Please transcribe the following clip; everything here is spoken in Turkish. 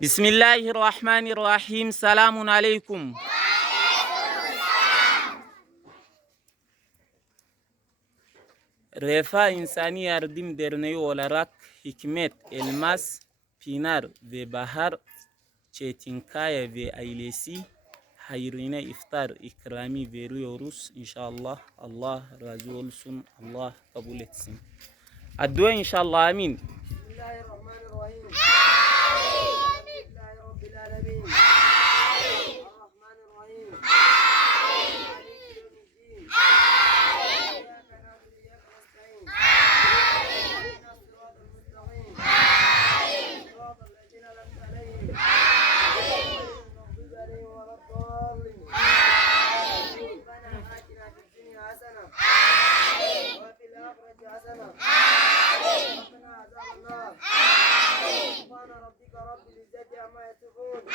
Bismillahirrahmanirrahim. Selamun aleyküm. Refah İnsani Yardım Derneği olarak Hikmet Elmas, Pinar ve Bahar Çetinkaya ve ailesi hayrına iftar ikrami veriyoruz. İnşallah Allah razı olsun. Allah kabul etsin. Adua inşallah amin. Bismillahirrahmanirrahim. uingizaji wa moyo tubuni.